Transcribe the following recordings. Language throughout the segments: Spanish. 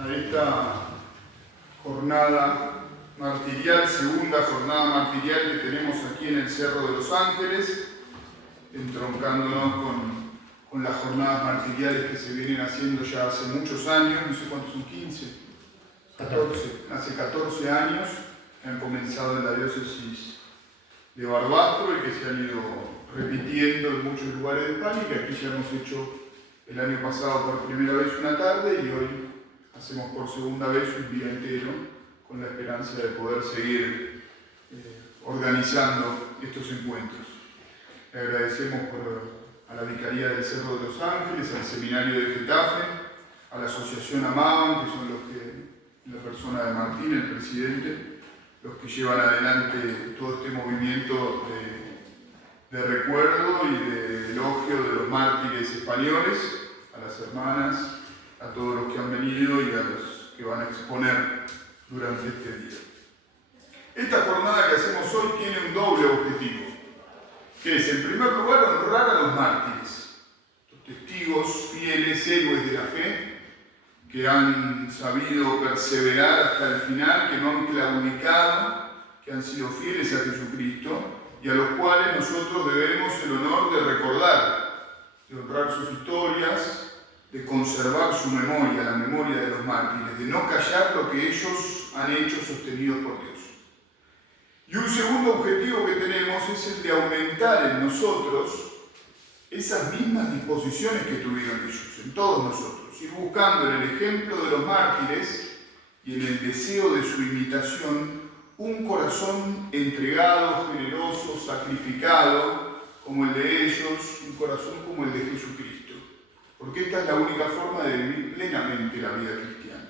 a esta jornada martirial, segunda jornada martirial que tenemos aquí en el Cerro de los Ángeles, entroncándonos con las jornadas martiriales que se vienen haciendo ya hace muchos años, no sé cuántos son, 15, 14, hace 14 años que han comenzado en la diócesis de Barbastro y que se han ido repitiendo en muchos lugares de España, y que aquí ya hemos hecho el año pasado por primera vez una tarde y hoy hacemos por segunda vez un día entero, con la esperanza de poder seguir organizando estos encuentros. Le agradecemos a la Vicaría del Cerro de los Ángeles, al Seminario de Getafe, a la Asociación AMAM, que son los que, la persona de Martín, el presidente, los que llevan adelante todo este movimiento de recuerdo y de elogio de los mártires españoles, a las hermanas, a todos los que han venido y a los que van a exponer durante este día. Esta jornada que hacemos hoy tiene un doble objetivo, que es, en primer lugar, honrar a los mártires, los testigos fieles, héroes de la fe, que han sabido perseverar hasta el final, que no han claudicado, que han sido fieles a Jesucristo, y a los cuales nosotros debemos el honor de recordar, de honrar sus historias, de conservar su memoria, la memoria de los mártires, de no callar lo que ellos han hecho sostenidos por Dios. Y un segundo objetivo que tenemos es el de aumentar en nosotros esas mismas disposiciones que tuvieron ellos, en todos nosotros, ir buscando en el ejemplo de los mártires y en el deseo de su imitación un corazón entregado, generoso, sacrificado, como el de ellos, un corazón como el de Jesucristo. Porque esta es la única forma de vivir plenamente la vida cristiana.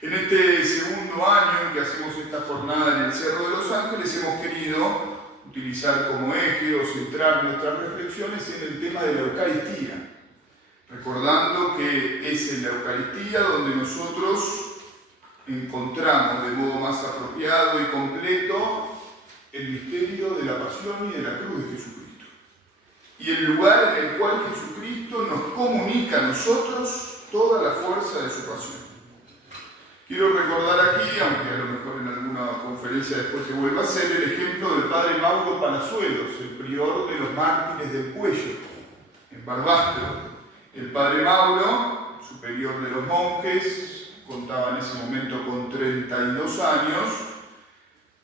En este segundo año en que hacemos esta jornada en el Cerro de los Ángeles, hemos querido utilizar como eje o centrar nuestras reflexiones en el tema de la Eucaristía, recordando que es en la Eucaristía donde nosotros encontramos de modo más apropiado y completo el misterio de la pasión y de la cruz de Jesucristo. Y el lugar en el cual Jesucristo nos comunica a nosotros toda la fuerza de su pasión. Quiero recordar aquí, aunque a lo mejor en alguna conferencia después se vuelva a hacer, el ejemplo del padre Mauro Palazuelos, el prior de los mártires del Cuello, en Barbastro. El padre Mauro, superior de los monjes, contaba en ese momento con 32 años,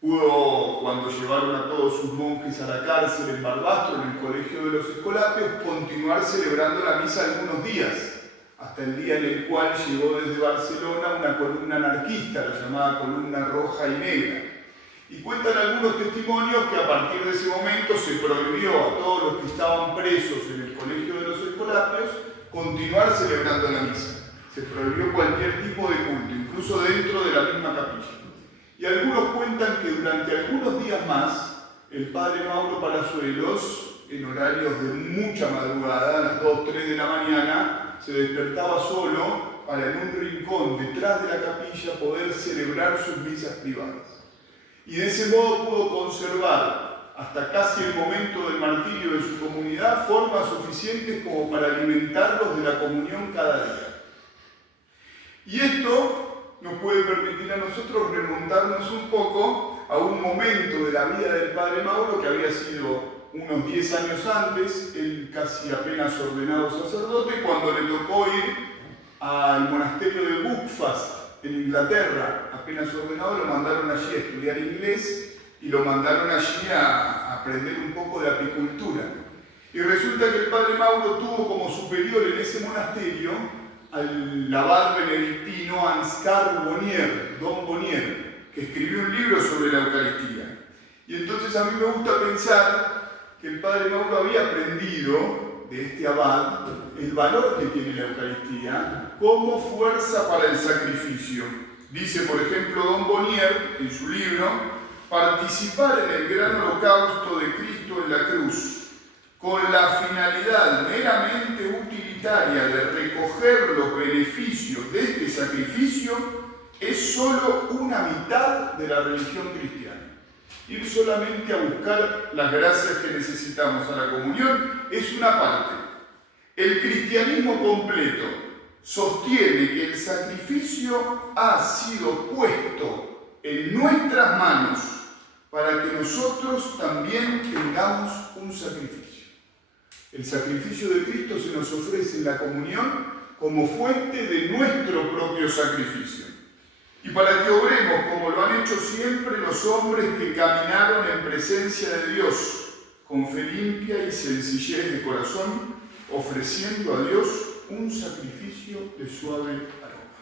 pudo, cuando llevaron a todos sus monjes a la cárcel en Barbastro, en el Colegio de los Escolapios, continuar celebrando la misa algunos días, hasta el día en el cual llegó desde Barcelona una columna anarquista, la llamada Columna Roja y Negra. Y cuentan algunos testimonios que a partir de ese momento se prohibió a todos los que estaban presos en el Colegio de los Escolapios continuar celebrando la misa. Se prohibió cualquier tipo de culto, incluso dentro de la misma capilla. Y algunos cuentan que durante algunos días más, el padre Mauro Palazuelos, en horarios de mucha madrugada, a las 2, 3 de la mañana, se despertaba solo para en un rincón detrás de la capilla poder celebrar sus misas privadas. Y de ese modo pudo conservar, hasta casi el momento del martirio de su comunidad, formas suficientes como para alimentarlos de la comunión cada día. Y esto nos puede permitir a nosotros remontarnos un poco a un momento de la vida del padre Mauro que había sido unos 10 años antes, él casi apenas ordenado sacerdote, cuando le tocó ir al monasterio de Buckfast en Inglaterra. Apenas ordenado lo mandaron allí a estudiar inglés y lo mandaron allí a aprender un poco de apicultura. Y resulta que el padre Mauro tuvo como superior en ese monasterio al abad benedictino Ansgar Bonnier, Don Bonnier, que escribió un libro sobre la Eucaristía. Y entonces a mí me gusta pensar que el padre Mauro había aprendido de este abad el valor que tiene la Eucaristía como fuerza para el sacrificio. Dice, por ejemplo, Don Bonnier, en su libro, participar en el gran holocausto de Cristo en la cruz, con la finalidad meramente utilitaria de recoger los beneficios de este sacrificio, es solo una mitad de la religión cristiana. Ir solamente a buscar las gracias que necesitamos a la comunión es una parte. El cristianismo completo, sostiene que el sacrificio ha sido puesto en nuestras manos para que nosotros también tengamos un sacrificio. El sacrificio de Cristo se nos ofrece en la comunión como fuente de nuestro propio sacrificio. Y para que obremos como lo han hecho siempre los hombres que caminaron en presencia de Dios, con fe limpia y sencillez de corazón, ofreciendo a Dios un sacrificio de suave aroma.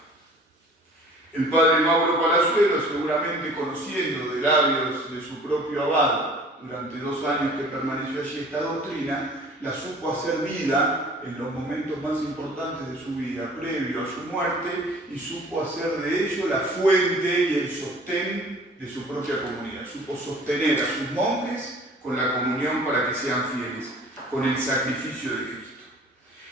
El padre Mauro Palazuelo, seguramente conociendo de labios de su propio abad durante 2 años que permaneció allí esta doctrina, la supo hacer vida en los momentos más importantes de su vida, previo a su muerte, y supo hacer de ello la fuente y el sostén de su propia comunidad. Supo sostener a sus monjes con la comunión para que sean fieles, con el sacrificio de Cristo.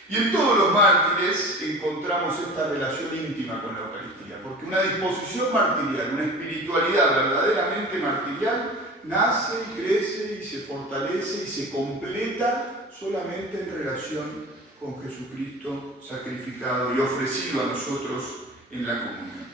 Y en todos los mártires encontramos esta relación íntima con la Eucaristía, porque una disposición martirial, una espiritualidad verdaderamente martirial, nace y crece y se fortalece y se completa solamente en relación con Jesucristo sacrificado y ofrecido a nosotros en la comunión.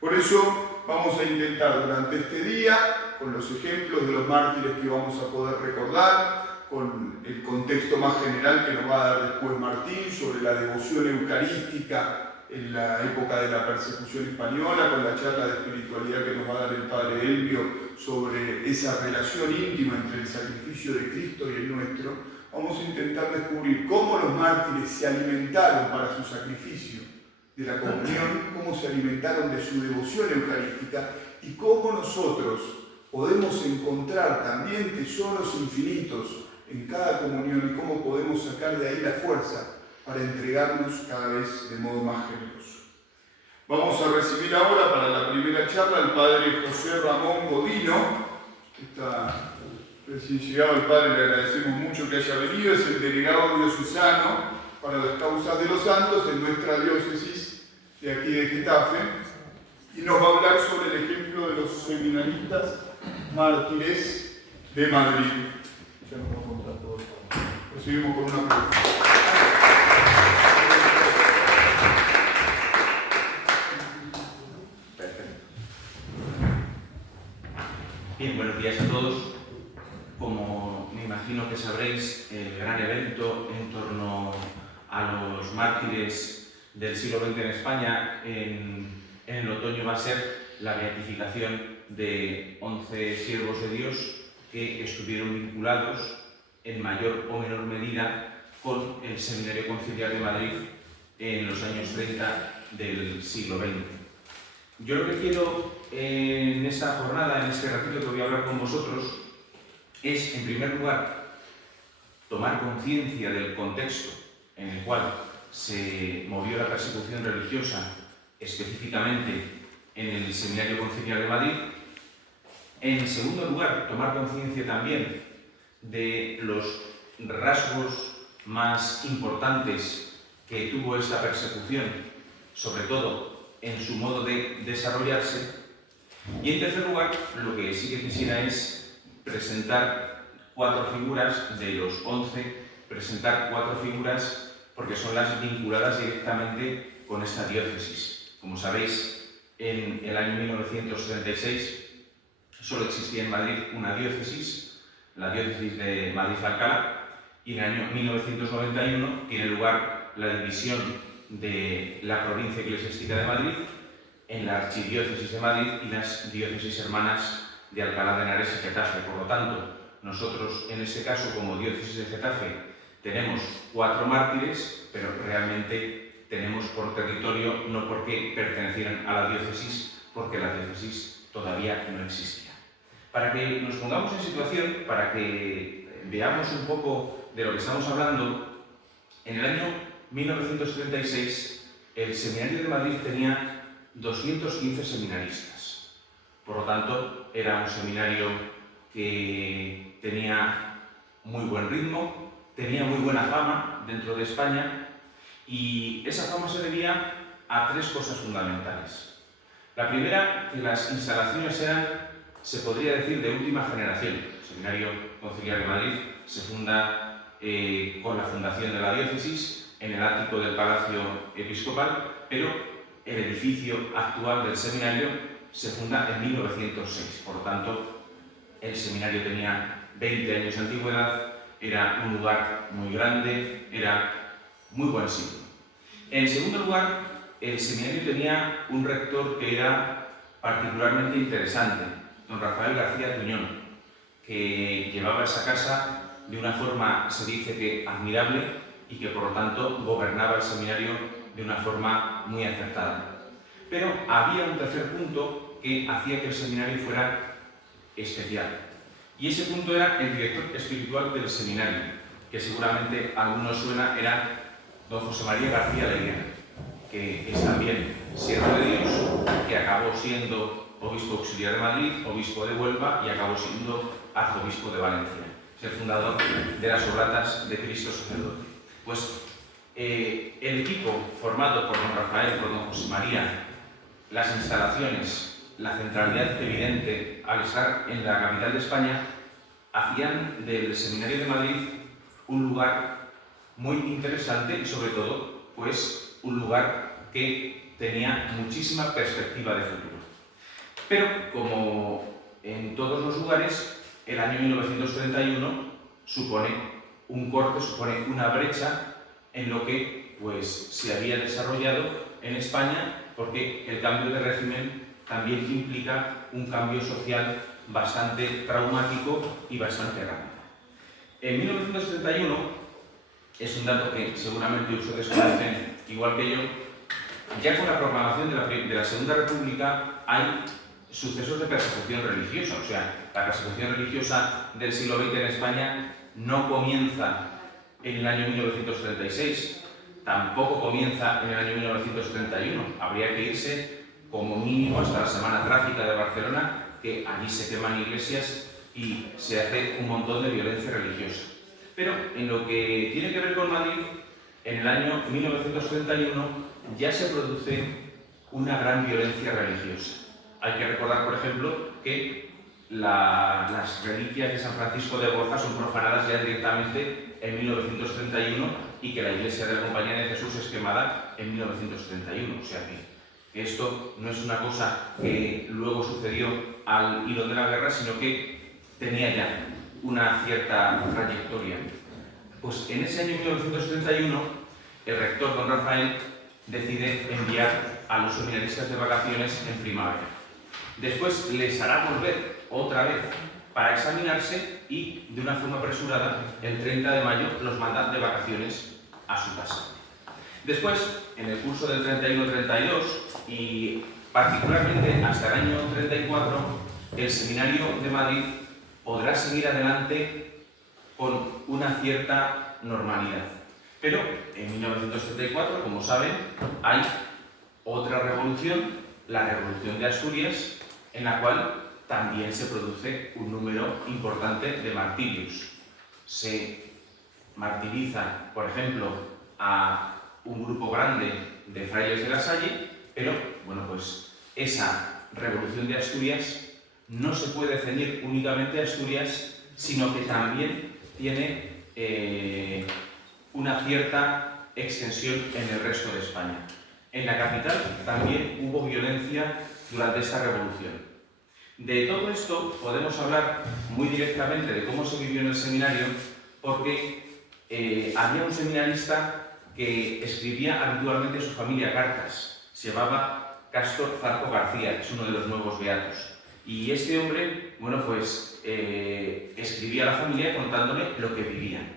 Por eso vamos a intentar durante este día, con los ejemplos de los mártires que vamos a poder recordar, con el contexto más general que nos va a dar después Martín sobre la devoción eucarística en la época de la persecución española, con la charla de espiritualidad que nos va a dar el padre Elvio sobre esa relación íntima entre el sacrificio de Cristo y el nuestro, vamos a intentar descubrir cómo los mártires se alimentaron para su sacrificio de la comunión, cómo se alimentaron de su devoción eucarística y cómo nosotros podemos encontrar también tesoros infinitos en cada comunión y cómo podemos sacar de ahí la fuerza para entregarnos cada vez de modo más generoso. Vamos a recibir ahora para la primera charla al padre José Ramón Godino. Está recién llegado el padre, le agradecemos mucho que haya venido, es el delegado diocesano para las causas de los santos en nuestra diócesis de aquí de Getafe, y nos va a hablar sobre el ejemplo de los seminaristas mártires de Madrid. Ya nos va a contar todo esto. Recibimos con una pregunta. Bien, buenos días a todos. Como me imagino que sabréis, el gran evento en torno a los mártires del siglo XX en España en el otoño va a ser la beatificación de 11 siervos de Dios que estuvieron vinculados en mayor o menor medida con el Seminario Conciliar de Madrid en los años 30 del siglo XX. Yo lo que quiero en esta jornada, en este ratito que voy a hablar con vosotros, es, en primer lugar, tomar conciencia del contexto en el cual se movió la persecución religiosa, específicamente en el Seminario Conciliar de Madrid. En segundo lugar, tomar conciencia también de los rasgos más importantes que tuvo esta persecución, sobre todo en su modo de desarrollarse. Y en tercer lugar, lo que sí que quisiera es presentar 4 figuras de los 11, presentar 4 figuras porque son las vinculadas directamente con esta diócesis. Como sabéis, en el año 1936 solo existía en Madrid una diócesis, la diócesis de Madrid-Alcalá, y en el año 1991 tiene lugar la división de la provincia eclesiástica de Madrid en la archidiócesis de Madrid y las diócesis hermanas de Alcalá de Henares y Getafe. Por lo tanto, nosotros en este caso, como diócesis de Getafe, tenemos 4 mártires, pero realmente tenemos por territorio no porque pertenecieran a la diócesis, porque la diócesis todavía no existía. Para que nos pongamos en situación, para que veamos un poco de lo que estamos hablando, en el año 1936 el Seminario de Madrid tenía 215 seminaristas. Por lo tanto, era un seminario que tenía muy buen ritmo, tenía muy buena fama dentro de España, y esa fama se debía a 3 cosas fundamentales. La primera, que las instalaciones eran, se podría decir, de última generación. El Seminario Conciliar de Madrid se funda con la fundación de la diócesis, en el ático del Palacio Episcopal, pero el edificio actual del seminario se funda en 1906. Por lo tanto, el seminario tenía 20 años de antigüedad, era un lugar muy grande, era muy buen sitio. En segundo lugar, el seminario tenía un rector que era particularmente interesante, don Rafael García Tuñón, que llevaba esa casa de una forma, se dice que admirable, y que por lo tanto gobernaba el seminario de una forma muy acertada. Pero había un tercer punto que hacía que el seminario fuera especial. Y ese punto era el director espiritual del seminario, que seguramente a algunos suena, era don José María García Leguía, que es también siervo de Dios, que acabó siendo obispo auxiliar de Madrid, obispo de Huelva y acabó siendo arzobispo de Valencia. Es el fundador de las Oblatas de Cristo Sacerdote. Pues el equipo formado por don Rafael, por don José María, las instalaciones, la centralidad evidente al estar en la capital de España, hacían del Seminario de Madrid un lugar muy interesante y sobre todo, pues, un lugar que tenía muchísima perspectiva de futuro. Pero, como en todos los lugares, el año 1931 supone un corte, supone una brecha en lo que pues, se había desarrollado en España, porque el cambio de régimen también implica un cambio social bastante traumático y bastante rápido. En 1931, es un dato que seguramente ustedes conocen igual que yo, ya con la proclamación de la Segunda República hay sucesos de persecución religiosa. O sea, la persecución religiosa del siglo XX en España no comienza en el año 1936, tampoco comienza en el año 1931. Habría que irse como mínimo hasta la Semana Trágica de Barcelona, que allí se queman iglesias y se hace un montón de violencia religiosa. Pero en lo que tiene que ver con Madrid, en el año 1931 ya se produce una gran violencia religiosa. Hay que recordar, por ejemplo, que las reliquias de San Francisco de Borja son profanadas ya directamente en 1931 y que la iglesia de la Compañía de Jesús es quemada en 1931. O sea que esto no es una cosa que luego sucedió al hilo de la guerra, sino que tenía ya una cierta trayectoria. Pues en ese año 1931, el rector don Rafael decide enviar a los seminaristas de vacaciones en primavera. Después les hará volver otra vez para examinarse y, de una forma apresurada, el 30 de mayo los manda de vacaciones a su casa. Después, en el curso del 31-32 y particularmente hasta el año 34, el Seminario de Madrid podrá seguir adelante con una cierta normalidad. Pero en 1934, como saben, hay otra revolución, la Revolución de Asturias, en la cual también se produce un número importante de martirios. Se martiriza, por ejemplo, a un grupo grande de frailes de la Salle, pero, bueno, pues esa Revolución de Asturias no se puede ceñir únicamente a Asturias, sino que también tiene una cierta extensión en el resto de España. En la capital también hubo violencia durante esta revolución. De todo esto podemos hablar muy directamente de cómo se vivió en el seminario, porque había un seminarista que escribía habitualmente a su familia cartas. Se llamaba Castro Zarco García, es uno de los nuevos beatos. Y este hombre, bueno, pues escribía a la familia contándole lo que vivían.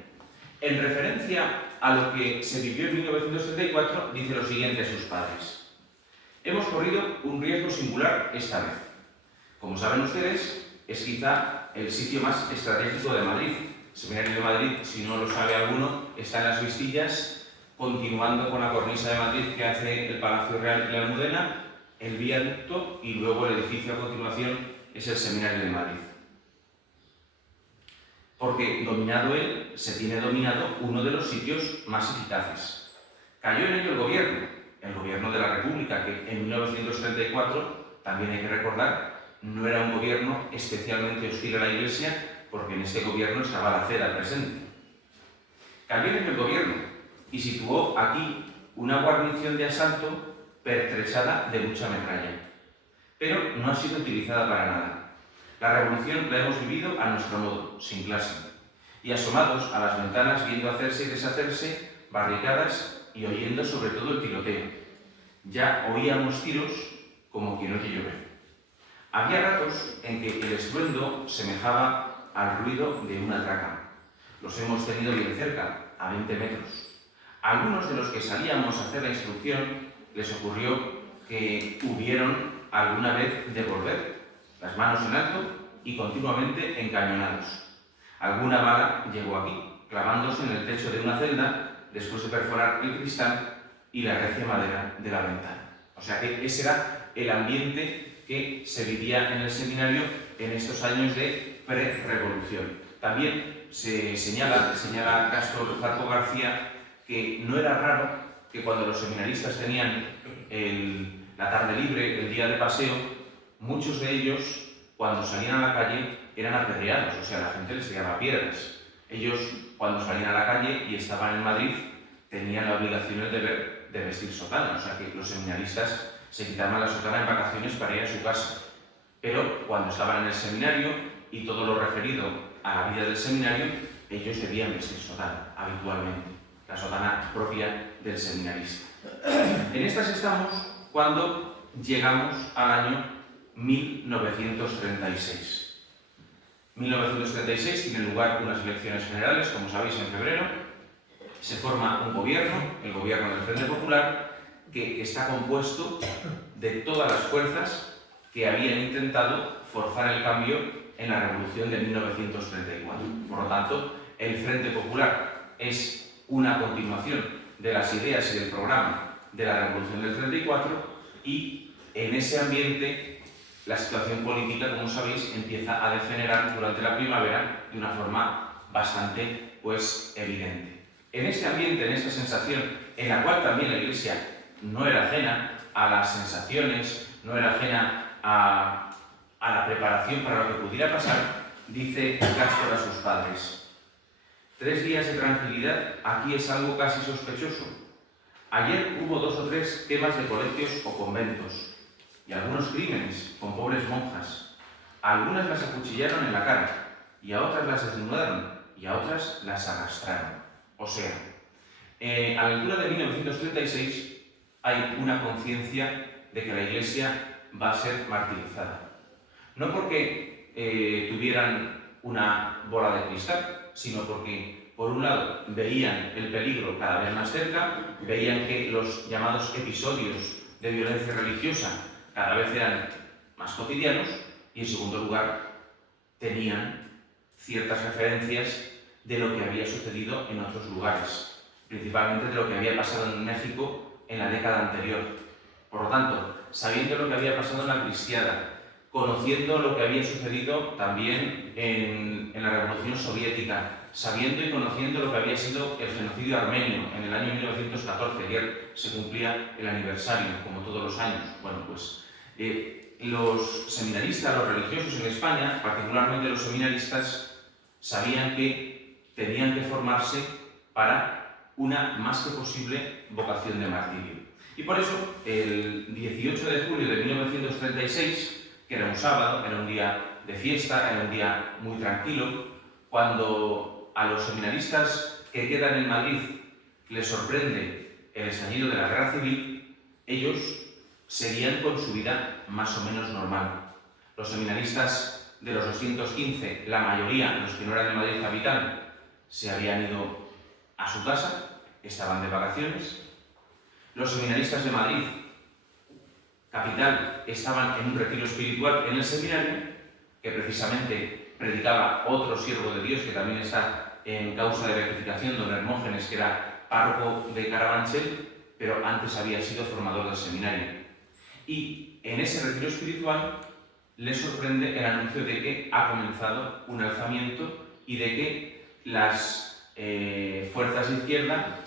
En referencia a lo que se vivió en 1934, dice lo siguiente a sus padres. Hemos corrido un riesgo singular esta vez. Como saben ustedes, es quizá el sitio más estratégico de Madrid. El Seminario de Madrid, si no lo sabe alguno, está en las Vistillas, continuando con la cornisa de Madrid que hace el Palacio Real y la Almudena, el viaducto y luego el edificio a continuación es el Seminario de Madrid. Porque dominado él, se tiene dominado uno de los sitios más eficaces. Cayó en ello el gobierno de la República, que en 1934, también hay que recordar, no era un gobierno especialmente hostil a la Iglesia, porque en ese gobierno estaba la Ceda presente. Cayó en ello el gobierno, y situó aquí una guarnición de asalto pertrechada de mucha metralla. Pero no ha sido utilizada para nada. La revolución la hemos vivido a nuestro modo, sin clase, y asomados a las ventanas viendo hacerse y deshacerse barricadas y oyendo sobre todo el tiroteo. Ya oíamos tiros como quien oye llover. Había ratos en que el estruendo semejaba al ruido de una traca. Los hemos tenido bien cerca, a 20 metros. A algunos de los que salíamos a hacer la instrucción les ocurrió que hubieron alguna vez de volver, las manos en alto y continuamente encañonados. Alguna bala llegó aquí, clavándose en el techo de una celda después de perforar el cristal y la recia madera de la ventana. O sea que ese era el ambiente que se vivía en el seminario en estos años de pre-revolución. También se señala Castro Zarco García, que no era raro que cuando los seminaristas tenían la tarde libre, el día de paseo, muchos de ellos, cuando salían a la calle, eran apedreados, o sea, la gente les tiraba piedras. Ellos, cuando salían a la calle y estaban en Madrid, tenían la obligación y el deber de vestir sotana, o sea que los seminaristas se quitaban la sotana en vacaciones para ir a su casa. Pero cuando estaban en el seminario y todo lo referido a la vida del seminario, ellos debían vestir sotana habitualmente, la sotana propia del seminarista. En estas estamos cuando llegamos al año 1936. 1936 tienen lugar unas elecciones generales, como sabéis, en febrero. Se forma un gobierno, el gobierno del Frente Popular, que está compuesto de todas las fuerzas que habían intentado forzar el cambio en la Revolución de 1934. Por lo tanto, el Frente Popular es una continuación de las ideas y del programa de la Revolución del 34 y en ese ambiente la situación política, como sabéis, empieza a degenerar durante la primavera de una forma bastante evidente. En este ambiente, en esta sensación, en la cual también la Iglesia no era ajena a las sensaciones, no era ajena a la preparación para lo que pudiera pasar, dice Castro a sus padres: 3 días de tranquilidad, aquí es algo casi sospechoso. Ayer hubo 2 o 3 quemas de colegios o conventos, y algunos crímenes con pobres monjas. A algunas las acuchillaron en la cara, y a otras las desnudaron, y a otras las arrastraron. O sea, a la altura de 1936 hay una conciencia de que la Iglesia va a ser martirizada. No porque tuvieran una bola de cristal, sino porque, por un lado, veían el peligro cada vez más cerca, veían que los llamados episodios de violencia religiosa cada vez eran más cotidianos y, en segundo lugar, tenían ciertas referencias de lo que había sucedido en otros lugares, principalmente de lo que había pasado en México en la década anterior. Por lo tanto, sabiendo lo que había pasado en la Cristiada, conociendo lo que había sucedido también en la Revolución Soviética, sabiendo y conociendo lo que había sido el genocidio armenio en el año 1914, ayer se cumplía el aniversario, como todos los años. Bueno, pues los seminaristas, los religiosos en España, particularmente los seminaristas, sabían que tenían que formarse para una más que posible vocación de martirio. Y por eso, el 18 de julio de 1936, que era un sábado, era un día de fiesta, era un día muy tranquilo, cuando a los seminaristas que quedan en Madrid les sorprende el estallido de la Guerra Civil, ellos seguían con su vida más o menos normal. Los seminaristas de los 215, la mayoría, los que no eran de Madrid capital, se habían ido a su casa, estaban de vacaciones. Los seminaristas de Madrid capital estaban en un retiro espiritual en el seminario, que precisamente predicaba otro siervo de Dios que también está en causa de beatificación, don Hermógenes, que era párroco de Carabanchel, pero antes había sido formador del seminario. Y en ese retiro espiritual les sorprende el anuncio de que ha comenzado un alzamiento y de que las fuerzas de izquierda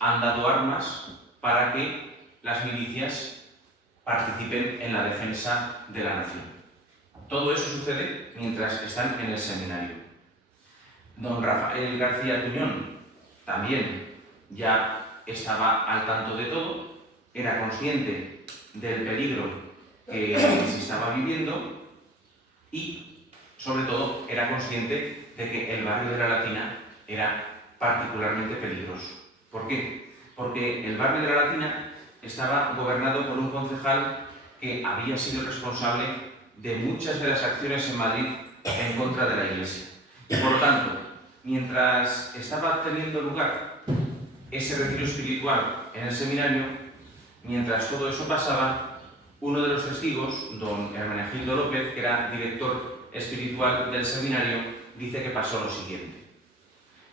han dado armas para que las milicias participen en la defensa de la nación. Todo eso sucede mientras están en el seminario. Don Rafael García Tuñón, también ya estaba al tanto de todo, era consciente del peligro que se estaba viviendo y, sobre todo, era consciente de que el barrio de la Latina era particularmente peligroso. ¿Por qué? Porque el barrio de la Latina estaba gobernado por un concejal que había sido responsable de muchas de las acciones en Madrid en contra de la Iglesia. Y por lo tanto, mientras estaba teniendo lugar ese retiro espiritual en el seminario, mientras todo eso pasaba, uno de los testigos, don Hermenegildo López, que era director espiritual del seminario, dice que pasó lo siguiente.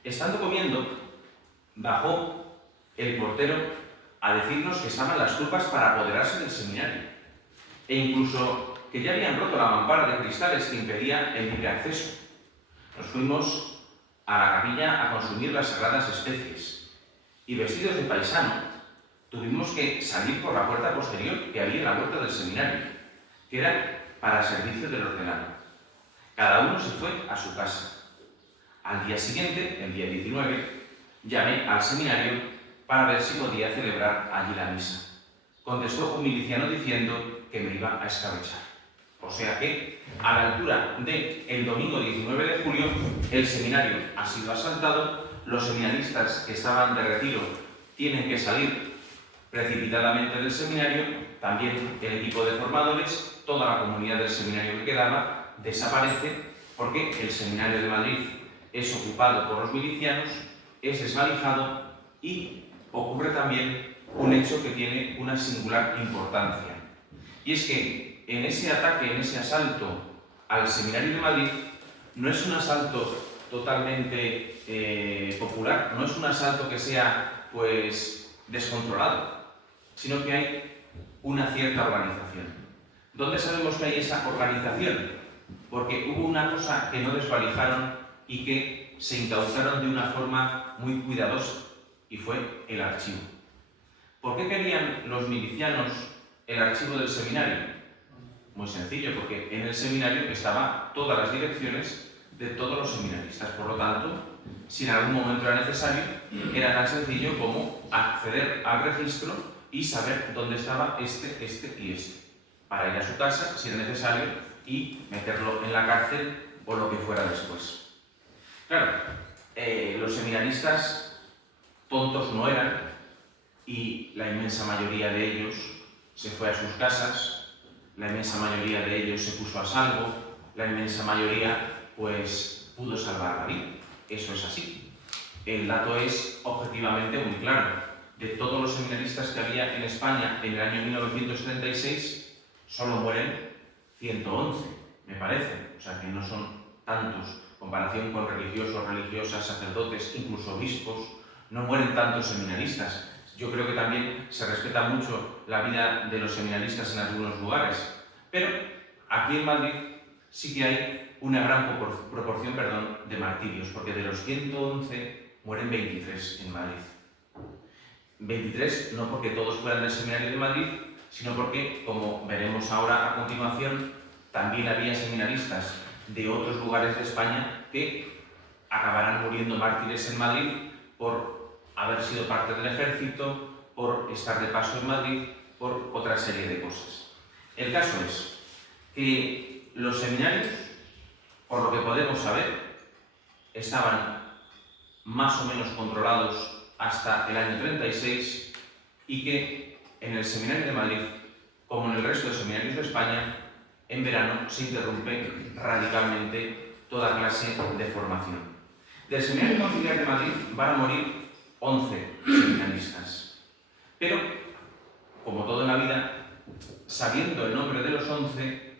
Estando comiendo, bajó el portero a decirnos que estaban las tropas para apoderarse del seminario e incluso que ya habían roto la mampara de cristales que impedía el libre acceso. Nos fuimos a la capilla a consumir las sagradas especies y, vestidos de paisano, tuvimos que salir por la puerta posterior que había en la puerta del seminario, que era para servicio del ordenado. Cada uno se fue a su casa. Al día siguiente, el día 19, llamé al seminario para ver si podía celebrar allí la misa. Contestó un miliciano diciendo que me iba a escabechar. O sea que, a la altura del domingo 19 de julio, el seminario ha sido asaltado, los seminaristas que estaban de retiro tienen que salir precipitadamente del seminario, también el equipo de formadores, toda la comunidad del seminario que quedaba desaparece porque el seminario de Madrid es ocupado por los milicianos, es desvalijado y ocurre también un hecho que tiene una singular importancia. Y es que en ese ataque, en ese asalto al seminario de Madrid, no es un asalto totalmente popular, no es un asalto que sea pues descontrolado, sino que hay una cierta organización. ¿Dónde sabemos que hay esa organización? Porque hubo una cosa que no desvalijaron y que se incautaron de una forma muy cuidadosa, y fue el archivo. ¿Por qué querían los milicianos el archivo del seminario? Muy sencillo, porque en el seminario estaban todas las direcciones de todos los seminaristas. Por lo tanto, si en algún momento era necesario, era tan sencillo como acceder al registro y saber dónde estaba este y este, para ir a su casa, si era necesario, y meterlo en la cárcel o lo que fuera después. Claro, los seminaristas tontos no eran y la inmensa mayoría de ellos se fue a sus casas, la inmensa mayoría de ellos se puso a salvo, la inmensa mayoría pues pudo salvar la vida. Eso es así. El dato es objetivamente muy claro. De todos los seminaristas que había en España en el año 1936, solo mueren 111, me parece. O sea que no son tantos. En comparación con religiosos, religiosas, sacerdotes, incluso obispos, no mueren tantos seminaristas. Yo creo que también se respeta mucho la vida de los seminaristas en algunos lugares. Pero aquí en Madrid sí que hay una gran proporción de martirios, porque de los 111 mueren 23 en Madrid. 23 no porque todos fueran del seminario de Madrid, sino porque, como veremos ahora a continuación, también había seminaristas de otros lugares de España que acabarán muriendo mártires en Madrid por haber sido parte del ejército, por estar de paso en Madrid, por otra serie de cosas. El caso es que los seminarios, por lo que podemos saber, estaban más o menos controlados hasta el año 36 y que en el seminario de Madrid, como en el resto de seminarios de España, en verano se interrumpe radicalmente toda clase de formación. Del seminario conciliar de Madrid van a morir 11 seminaristas. Pero, como todo en la vida, sabiendo el nombre de los 11,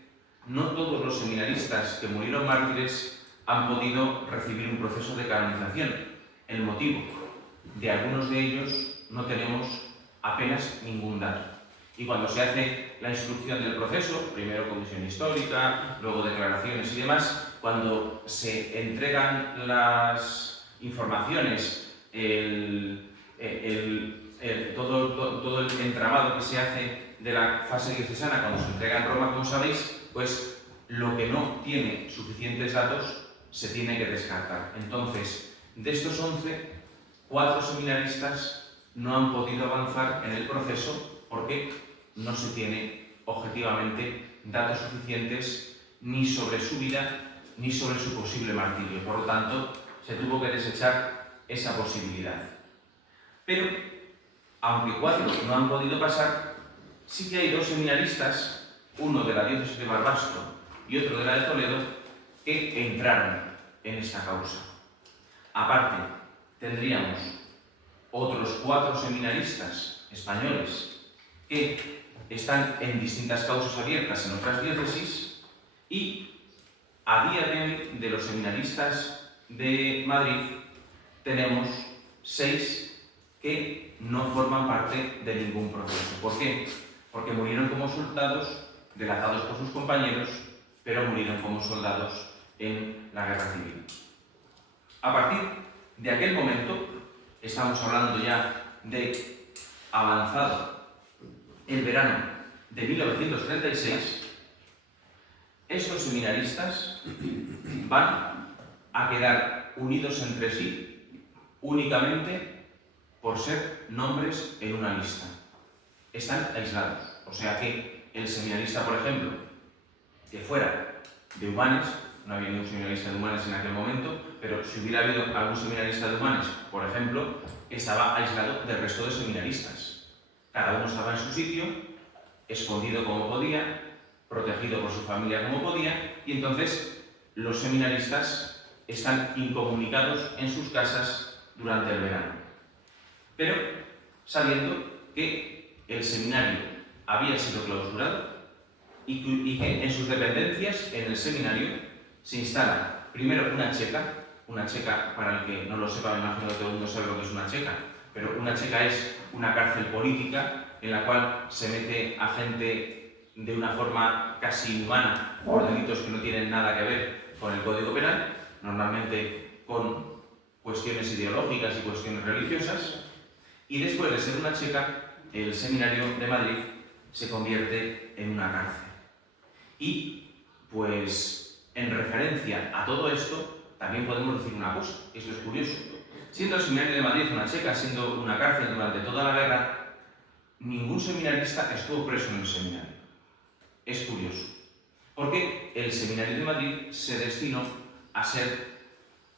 no todos los seminaristas que murieron mártires han podido recibir un proceso de canonización. El motivo, de algunos de ellos no tenemos apenas ningún dato. Y cuando se hace la instrucción del proceso, primero comisión histórica, luego declaraciones y demás, cuando se entregan las informaciones, todo el entramado que se hace de la fase diocesana cuando se entrega en Roma, como sabéis, pues lo que no tiene suficientes datos se tiene que descartar. Entonces, de estos 11, 4 seminaristas no han podido avanzar en el proceso porque no se tiene objetivamente datos suficientes ni sobre su vida ni sobre su posible martirio. Por lo tanto, se tuvo que desechar esa posibilidad. Pero, aunque 4 no han podido pasar, sí que hay 2 seminaristas, uno de la diócesis de Barbastro y otro de la de Toledo, que entraron en esta causa. Aparte, tendríamos otros 4 seminaristas españoles que están en distintas causas abiertas en otras diócesis y a día de hoy, de los seminaristas de Madrid, tenemos 6 que no forman parte de ningún proceso. ¿Por qué? Porque murieron como soldados, delatados por sus compañeros, pero murieron como soldados en la guerra civil. A partir de aquel momento, estamos hablando ya de avanzado el verano de 1936, estos seminaristas van a quedar unidos entre sí únicamente por ser nombres en una lista. Están aislados. O sea que el seminarista, por ejemplo, que fuera de Humanes, no había ningún seminarista de Humanes en aquel momento, pero si hubiera habido algún seminarista de Humanes, por ejemplo, estaba aislado del resto de seminaristas. Cada uno estaba en su sitio, escondido como podía, protegido por su familia como podía, y entonces los seminaristas están incomunicados en sus casas durante el verano. Pero sabiendo que el seminario había sido clausurado y que en sus dependencias, en el seminario, se instala primero una checa, para el que no lo sepa, me imagino que todo el mundo sabe lo que es una checa, pero una checa es una cárcel política en la cual se mete a gente de una forma casi inhumana por delitos que no tienen nada que ver con el Código Penal, normalmente con cuestiones ideológicas y cuestiones religiosas, y después de ser una checa, el Seminario de Madrid se convierte en una cárcel. Y, pues, en referencia a todo esto, también podemos decir una cosa, esto es curioso. Siendo el Seminario de Madrid una checa, siendo una cárcel durante toda la guerra, ningún seminarista estuvo preso en el seminario. Es curioso, porque el Seminario de Madrid se destinó a ser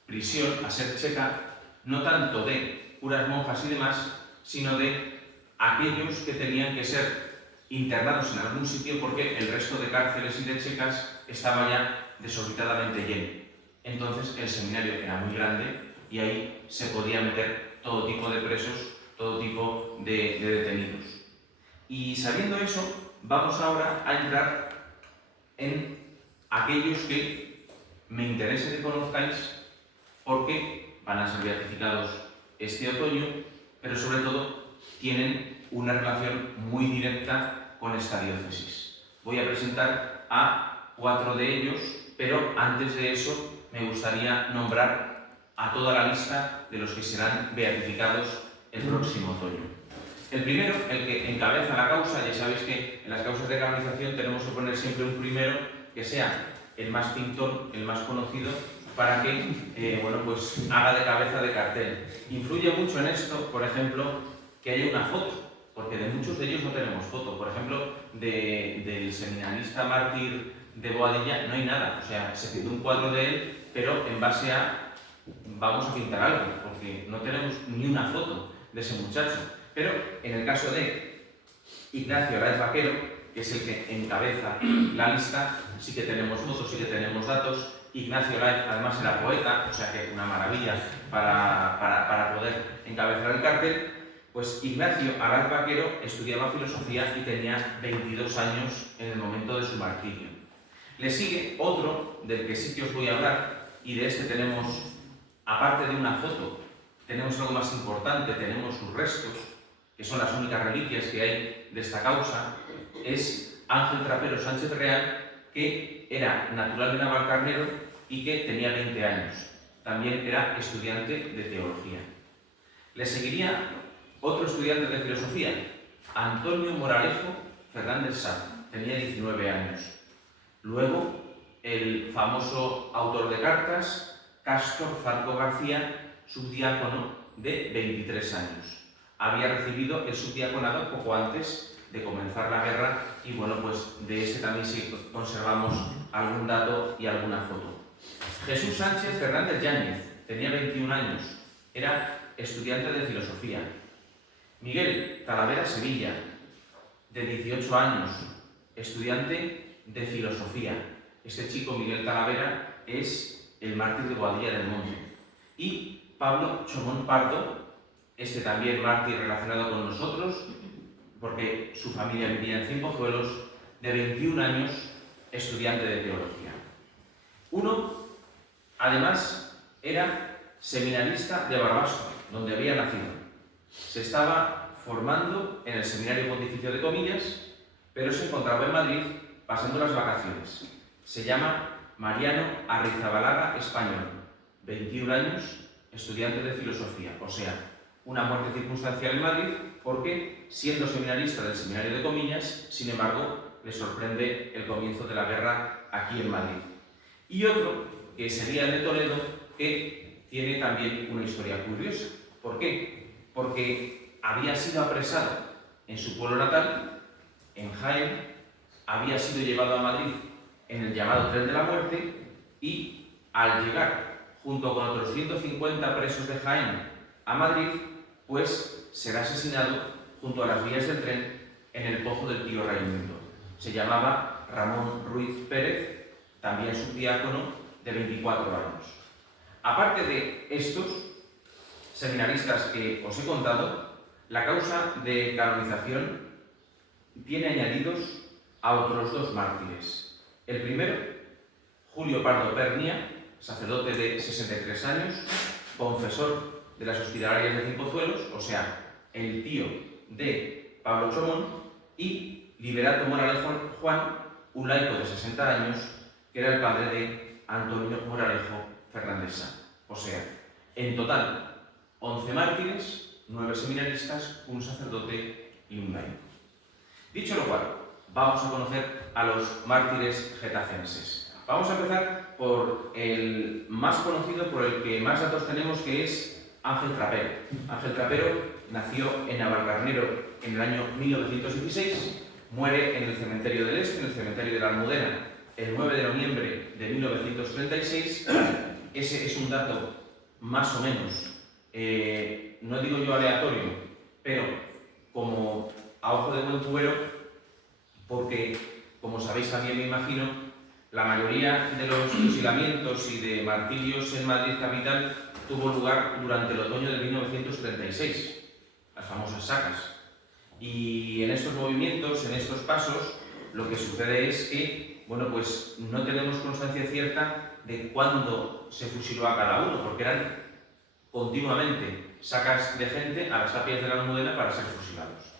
prisión, a ser checa, no tanto de curas, monjas y demás, sino de aquellos que tenían que ser internados en algún sitio porque el resto de cárceles y de checas estaba ya desorbitadamente lleno. Entonces el seminario era muy grande y ahí se podía meter todo tipo de presos, todo tipo de detenidos. Y sabiendo eso, vamos ahora a entrar en aquellos que me interesa que conozcáis porque van a ser beatificados este otoño, pero sobre todo tienen una relación muy directa con esta diócesis. Voy a presentar a 4 de ellos, pero antes de eso me gustaría nombrar a toda la lista de los que serán beatificados el próximo otoño. El primero, el que encabeza la causa, ya sabéis que en las causas de canonización tenemos que poner siempre un primero que sea el más pintón, el más conocido, para que pues haga de cabeza de cartel. Influye mucho en esto, por ejemplo, que haya una foto, porque de muchos de ellos no tenemos foto. Por ejemplo, del seminarista mártir de Boadilla no hay nada, o sea, se pintó un cuadro de él, pero en base a vamos a pintar algo, porque no tenemos ni una foto de ese muchacho. Pero en el caso de Ignacio Araiz Vaquero, que es el que encabeza la lista, sí que tenemos fotos, sí que tenemos datos. Ignacio Araiz además era poeta, o sea que una maravilla para poder encabezar el cartel. Pues Ignacio Araiz Vaquero estudiaba filosofía y tenía 22 años en el momento de su martirio. Le sigue otro del que sí que os voy a hablar, y de este tenemos, aparte de una foto, tenemos algo más importante, tenemos sus restos, que son las únicas reliquias que hay de esta causa. Es Ángel Trapero Sánchez Real, que era natural de Navalcarnero y que tenía 20 años. También era estudiante de teología. Le seguiría otro estudiante de filosofía, Antonio Moralejo Fernández Sá, tenía 19 años. Luego, el famoso autor de cartas, Cástor Zarco García, subdiácono, de 23 años. había recibido el subdiaconado poco antes de comenzar la guerra y bueno, pues de ese también sí conservamos algún dato y alguna foto. Jesús Sánchez Fernández Yáñez tenía 21 años, era estudiante de filosofía. Miguel Talavera Sevilla, de 18 años, estudiante de filosofía. Este chico, Miguel Talavera, es el mártir de Boadilla del Monte. Y Pablo Chomón Pardo, este también mártir relacionado con nosotros, porque su familia vivía en Cienpozuelos, de 21 años, estudiante de teología. Uno, además, era seminarista de Barbastro, donde había nacido. Se estaba formando en el Seminario Pontificio de Comillas, pero se encontraba en Madrid pasando las vacaciones. Se llama Mariano Arrizabalaga Español, 21 años, estudiante de filosofía, o sea, una muerte circunstancial en Madrid, porque, siendo seminarista del Seminario de Comillas, sin embargo, le sorprende el comienzo de la guerra aquí en Madrid. Y otro, que sería el de Toledo, que tiene también una historia curiosa. ¿Por qué? Porque había sido apresado en su pueblo natal, en Jaén, había sido llevado a Madrid en el llamado Tren de la Muerte y, al llegar junto con otros 150 presos de Jaén a Madrid, pues será asesinado junto a las vías del tren en el pozo del tío Raimundo. Se llamaba Ramón Ruiz Pérez, también subdiácono, de 24 años. Aparte de estos seminaristas que os he contado, la causa de canonización tiene añadidos a otros dos mártires. El primero, Julio Pardo Pernia, sacerdote de 63 años, confesor de las hospitalarias de Cienpozuelos, o sea, el tío de Pablo Chomón, y Liberato Moralejo Juan, un laico de 60 años, que era el padre de Antonio Moralejo Fernández Sanz. O sea, en total, 11 mártires, 9 seminaristas, un sacerdote y un laico. Dicho lo cual, vamos a conocer a los mártires getacenses. Vamos a empezar por el más conocido, por el que más datos tenemos, que es Ángel Trapero. Ángel Trapero nació en Navalcarnero en el año 1916, muere en el cementerio del Este, en el cementerio de la Almudena, el 9 de noviembre de 1936. Ese es un dato más o menos, no digo yo aleatorio, pero como a ojo de buen cubero, porque, como sabéis también me imagino, la mayoría de los fusilamientos y de martirios en Madrid capital tuvo lugar durante el otoño de 1936, las famosas sacas. Y en estos movimientos, en estos pasos, lo que sucede es que, bueno, pues no tenemos constancia cierta de cuándo se fusiló a cada uno, porque eran continuamente sacas de gente a las tapias de la Almudena para ser fusilados.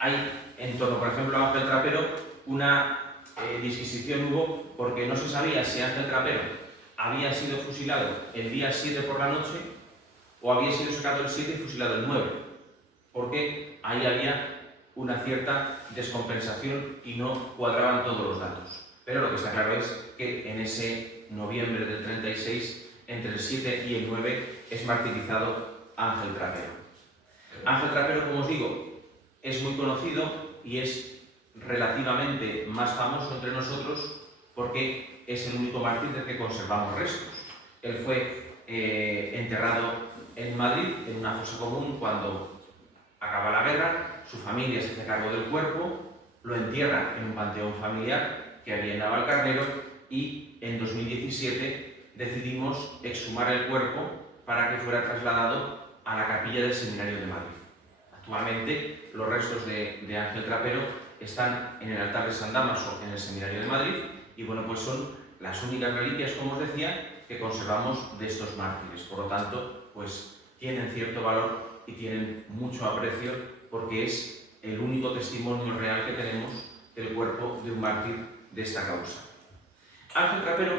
Hay en torno, por ejemplo, a Ángel Trapero, una disquisición hubo porque no se sabía si Ángel Trapero había sido fusilado el día 7 por la noche o había sido sacado el 7 y fusilado el 9, porque ahí había una cierta descompensación y no cuadraban todos los datos. Pero lo que está claro es que en ese noviembre del 36, entre el 7 y el 9, es martirizado Ángel Trapero. Ángel Trapero, como os digo, es muy conocido y es relativamente más famoso entre nosotros porque es el único mártir del que conservamos restos. Él fue enterrado en Madrid, en una fosa común, cuando acaba la guerra. Su familia se hace cargo del cuerpo, lo entierra en un panteón familiar que había en Navalcarnero y en 2017 decidimos exhumar el cuerpo para que fuera trasladado a la capilla del Seminario de Madrid. Actualmente los restos de Ángel Trapero están en el altar de San Dámaso en el Seminario de Madrid y bueno, pues son las únicas reliquias, como os decía, que conservamos de estos mártires. Por lo tanto, pues tienen cierto valor y tienen mucho aprecio porque es el único testimonio real que tenemos del cuerpo de un mártir de esta causa. Ángel Trapero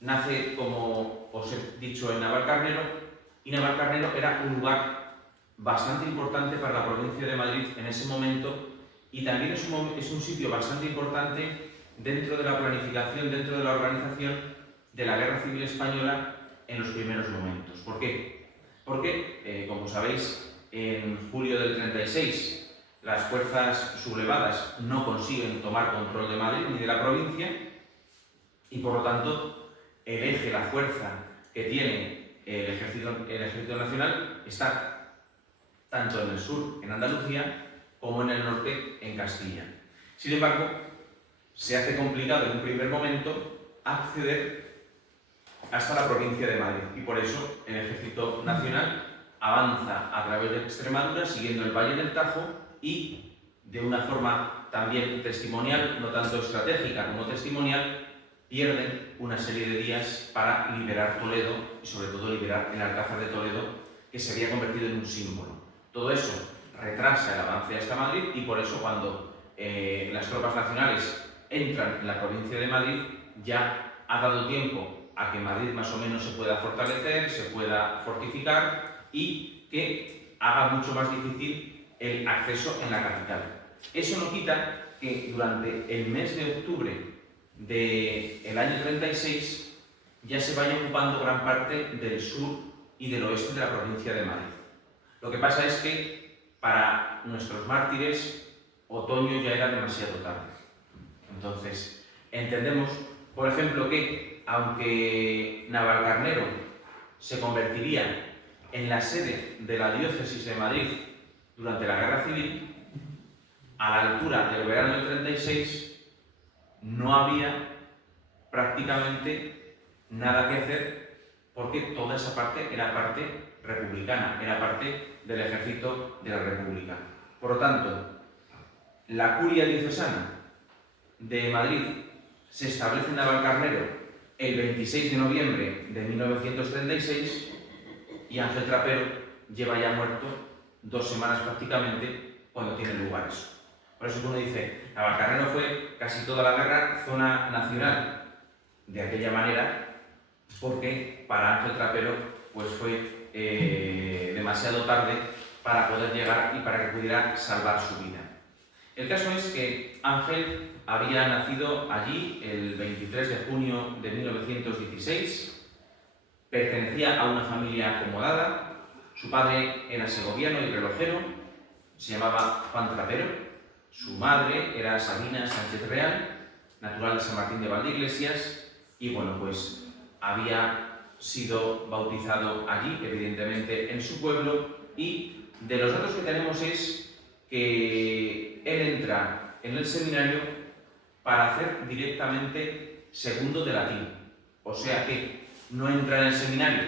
nace, como os he dicho, en Navalcarnero, y Navalcarnero era un lugar bastante importante para la provincia de Madrid en ese momento y también es un sitio bastante importante dentro de la planificación, dentro de la organización de la Guerra Civil Española en los primeros momentos. ¿Por qué? Porque, como sabéis, en julio del 36 las fuerzas sublevadas no consiguen tomar control de Madrid ni de la provincia y por lo tanto el eje, la fuerza que tiene el Ejército Nacional está tanto en el sur, en Andalucía, como en el norte, en Castilla. Sin embargo, se hace complicado en un primer momento acceder hasta la provincia de Madrid y por eso el Ejército Nacional avanza a través de Extremadura siguiendo el Valle del Tajo y de una forma también testimonial, no tanto estratégica como testimonial, pierden una serie de días para liberar Toledo y sobre todo liberar el Alcázar de Toledo, que se había convertido en un símbolo. Todo eso retrasa el avance hasta Madrid y por eso cuando las tropas nacionales entran en la provincia de Madrid ya ha dado tiempo a que Madrid más o menos se pueda fortalecer, se pueda fortificar y que haga mucho más difícil el acceso en la capital. Eso no quita que durante el mes de octubre del año 36 ya se vaya ocupando gran parte del sur y del oeste de la provincia de Madrid. Lo que pasa es que para nuestros mártires otoño ya era demasiado tarde. Entonces, entendemos, por ejemplo, que aunque Navalcarnero se convertiría en la sede de la diócesis de Madrid durante la Guerra Civil, a la altura del verano del 36 no había prácticamente nada que hacer porque toda esa parte era parte republicana, era parte del ejército de la República. Por lo tanto, la curia diocesana de Madrid se establece en Navalcarnero el 26 de noviembre de 1936 y Ángel Trapero lleva ya muerto 2 semanas prácticamente cuando tiene lugar eso. Por eso uno dice, Navalcarnero fue casi toda la guerra zona nacional de aquella manera porque para Ángel Trapero pues fue demasiado tarde para poder llegar y para que pudiera salvar su vida. El caso es que Ángel había nacido allí el 23 de junio de 1916, pertenecía a una familia acomodada, su padre era segoviano y relojero, se llamaba Juan Trapero, su madre era Sabina Sánchez Real, natural de San Martín de Valdeiglesias, y bueno, pues había sido bautizado allí, evidentemente en su pueblo, y de los datos que tenemos es que él entra en el seminario para hacer directamente segundo de latín, o sea que no entra en el seminario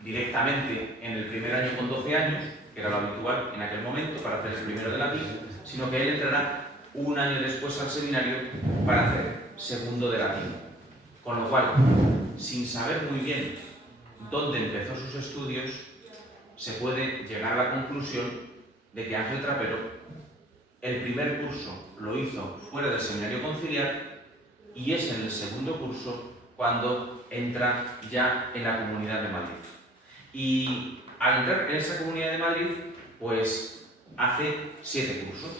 directamente en el primer año con 12 años, que era lo habitual en aquel momento para hacer el primero de latín, sino que él entrará un año después al seminario para hacer segundo de latín. Con lo cual, sin saber muy bien dónde empezó sus estudios, se puede llegar a la conclusión de que Ángel Trapero el primer curso lo hizo fuera del seminario conciliar y es en el segundo curso cuando entra ya en la Comunidad de Madrid. Y al entrar en esa Comunidad de Madrid, pues hace 7 cursos.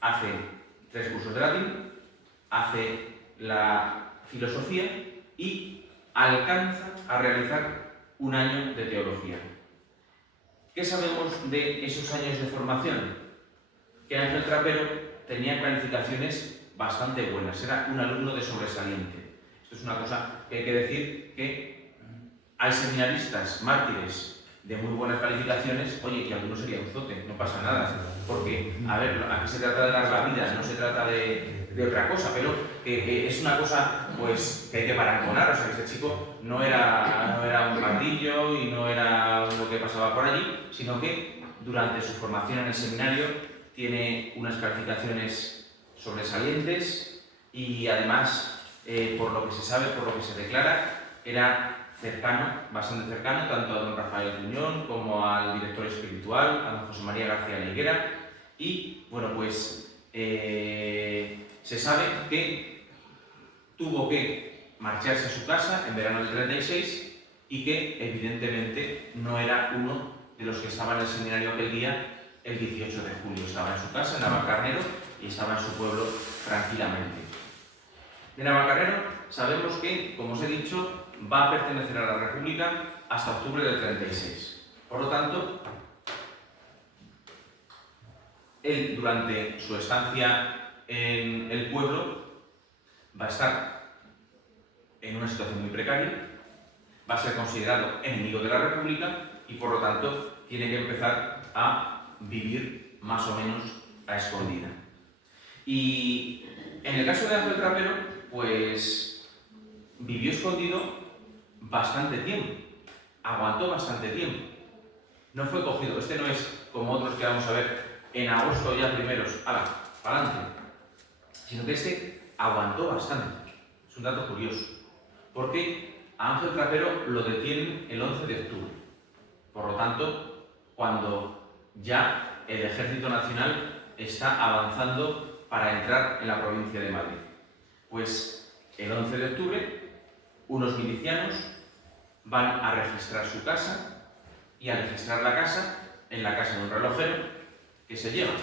Hace 3 cursos de latín, hace la filosofía y alcanza a realizar un año de teología. ¿Qué sabemos de esos años de formación? Que Ángel Trapero tenía calificaciones bastante buenas, era un alumno de sobresaliente. Esto es una cosa que hay que decir, que hay seminaristas mártires de muy buenas calificaciones, oye, que alguno sería un zote, no pasa nada, porque, a ver, aquí se trata de dar la vida, no se trata de otra cosa, pero es una cosa pues que hay que parangonar, o sea, que este chico no era un pardillo y no era uno que pasaba por allí, sino que durante su formación en el seminario tiene unas calificaciones sobresalientes y además, por lo que se sabe, por lo que se declara, era cercano, bastante cercano, tanto a don Rafael Puñón como al director espiritual, a don José María García Leiguera, y bueno, pues se sabe que tuvo que marcharse a su casa en verano del 36 y que evidentemente no era uno de los que estaba en el seminario aquel día, el 18 de julio. Estaba en su casa, en Navalcarnero, y estaba en su pueblo tranquilamente. De Navalcarnero sabemos que, como os he dicho, va a pertenecer a la República hasta octubre del 36. Por lo tanto, él, durante su estancia en el pueblo, va a estar en una situación muy precaria, va a ser considerado enemigo de la República y, por lo tanto, tiene que empezar a vivir más o menos a escondida. Y en el caso de Ángel Trapero, pues vivió escondido bastante tiempo, aguantó bastante tiempo. No fue cogido, este no es como otros que vamos a ver en agosto ya primeros, ¡hala, para adelante! Sino que este aguantó bastante. Es un dato curioso. Porque a Ángel Trapero lo detienen el 11 de octubre. Por lo tanto, cuando ya el Ejército Nacional está avanzando para entrar en la provincia de Madrid. Pues el 11 de octubre, unos milicianos van a registrar su casa y al registrar la casa, en la casa de un relojero, ¿qué se llevan?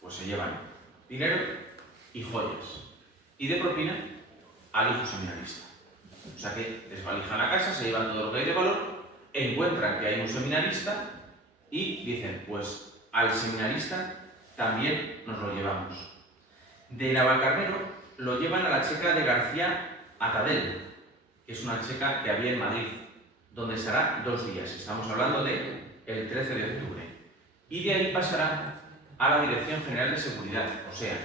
Pues se llevan dinero y joyas. Y de propina al hijo seminarista. O sea que desvalijan la casa, se llevan todo lo que hay de valor, encuentran que hay un seminarista y dicen, pues al seminarista también nos lo llevamos. De Navalcarnero lo llevan a la checa de García Atadell, que es una checa que había en Madrid, donde estará 2 días. Estamos hablando de el 13 de octubre. Y de ahí pasará a la Dirección General de Seguridad, o sea,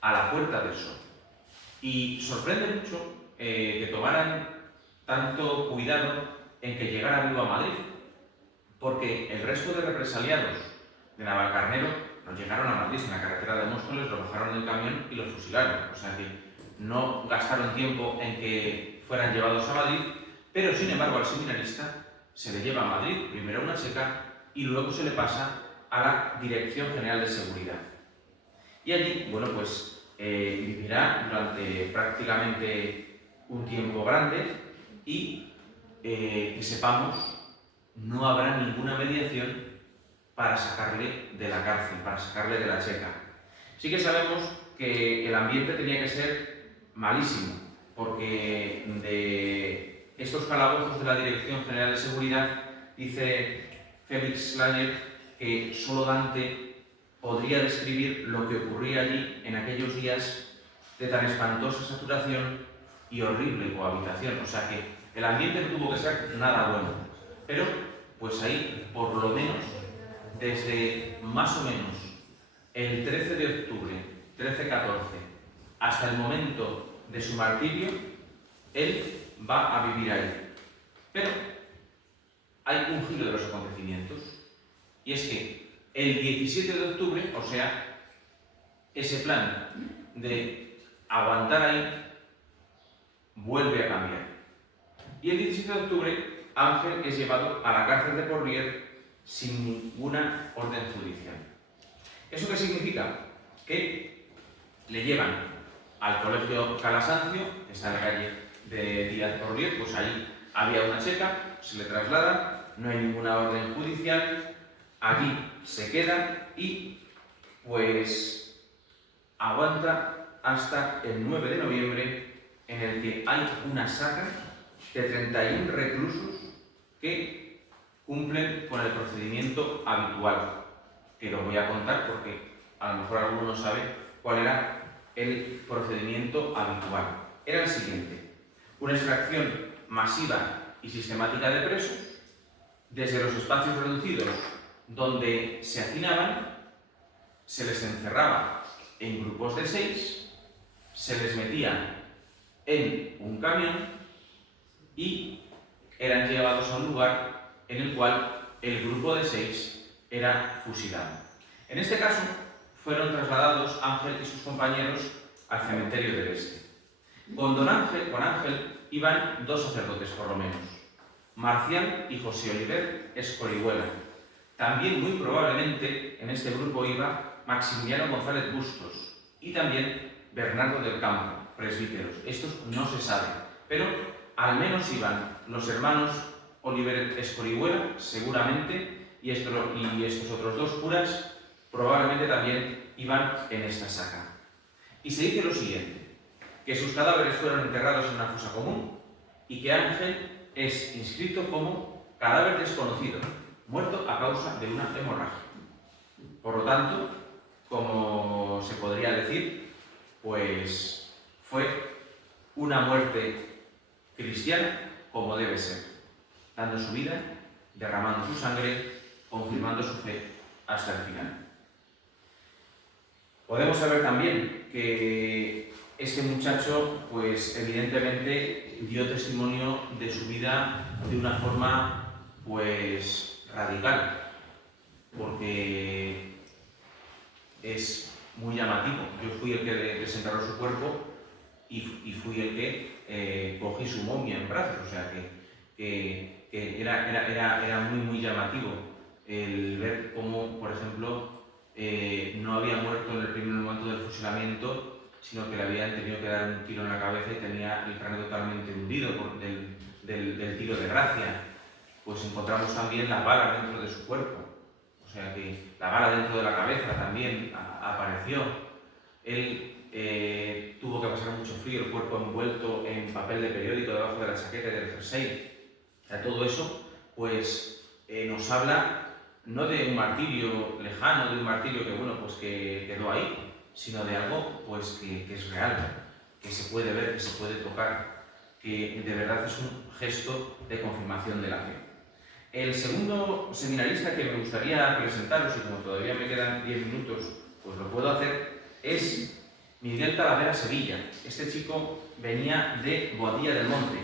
a la Puerta del Sol. Y sorprende mucho que tomaran tanto cuidado en que llegara vivo a Madrid, porque el resto de represaliados de Navalcarnero no llegaron a Madrid en la carretera de Móstoles, lo bajaron del camión y lo fusilaron. O sea que no gastaron tiempo en que fueran llevados a Madrid, pero sin embargo al seminarista se le lleva a Madrid, primero a una checa y luego se le pasa a la Dirección General de Seguridad. Y allí, bueno, pues vivirá durante prácticamente un tiempo grande y que sepamos, no habrá ninguna mediación para sacarle de la cárcel, para sacarle de la checa. Sí que sabemos que el ambiente tenía que ser malísimo, porque de estos calabozos de la Dirección General de Seguridad dice Félix Langer que solo Dante podría describir lo que ocurría allí en aquellos días de tan espantosa saturación y horrible cohabitación. O sea que el ambiente no tuvo que ser nada bueno. Pero, pues ahí, por lo menos, desde más o menos el 13 de octubre, 13-14, hasta el momento de su martirio, él va a vivir ahí. Pero hay un giro de los acontecimientos, y es que el 17 de octubre, o sea, ese plan de aguantar ahí, vuelve a cambiar. Y el 17 de octubre, Ángel es llevado a la cárcel de Porlier sin ninguna orden judicial. ¿Eso qué significa? Que le llevan al colegio Calasancio, que está en la calle de Díaz Porlier, pues ahí había una checa, se le traslada, no hay ninguna orden judicial, allí se queda y pues aguanta hasta el 9 de noviembre, en el que hay una saca de 31 reclusos que cumplen con el procedimiento habitual, que lo voy a contar porque a lo mejor alguno no sabe cuál era el procedimiento habitual. Era el siguiente: una extracción masiva y sistemática de presos desde los espacios reducidos donde se hacinaban, se les encerraba en grupos de 6, se les metía en un camión y eran llevados a un lugar en el cual el grupo de 6 era fusilado. En este caso, fueron trasladados Ángel y sus compañeros al cementerio del Este. Con Ángel iban 2 sacerdotes por lo menos, Marcial y José Oliver Escorihuela. También muy probablemente en este grupo iba Maximiliano González Bustos y también Bernardo del Campo, presbíteros. Estos no se sabe, pero al menos iban los hermanos Oliver Escorihuela, seguramente, y estos otros 2 curas probablemente también iban en esta saca. Y se dice lo siguiente: que sus cadáveres fueron enterrados en una fosa común y que Ángel es inscrito como cadáver desconocido, muerto a causa de una hemorragia. Por lo tanto, como se podría decir, pues fue una muerte cristiana como debe ser, dando su vida, derramando su sangre, confirmando su fe hasta el final. Podemos saber también que este muchacho, pues evidentemente dio testimonio de su vida de una forma, pues, radical, porque es muy llamativo. Yo fui el que desenterró su cuerpo y fui el que cogí su momia en brazos, o sea que era muy llamativo el ver cómo, por ejemplo, no había muerto en el primer momento del fusilamiento, sino que le habían tenido que dar un tiro en la cabeza y tenía el cráneo totalmente hundido del tiro de gracia. Pues encontramos también las balas dentro de su cuerpo, o sea que la bala dentro de la cabeza también apareció. Él tuvo que pasar mucho frío, el cuerpo envuelto en papel de periódico debajo de la chaqueta y del jersey. O sea, todo eso pues nos habla no de un martirio lejano, de un martirio que, bueno, pues que quedó ahí, sino de algo pues que es real, que se puede ver, que se puede tocar, que de verdad es un gesto de confirmación de la fe. El segundo seminarista que me gustaría presentaros, y como todavía me quedan 10 minutos, pues lo puedo hacer, es Miguel Talavera Sevilla. Este chico venía de Boadilla del Monte.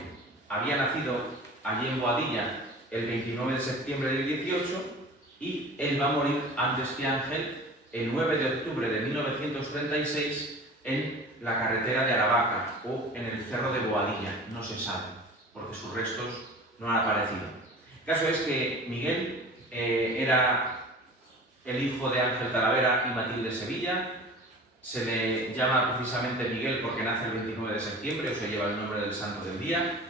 Había nacido allí en Boadilla el 29 de septiembre del 18 y él va a morir antes que Ángel el 9 de octubre de 1936 en la carretera de Aravaca o en el cerro de Boadilla. No se sabe, porque sus restos no han aparecido. El caso es que Miguel era el hijo de Ángel Talavera y Matilde Sevilla. Se le llama precisamente Miguel porque nace el 29 de septiembre, o sea, lleva el nombre del santo del día.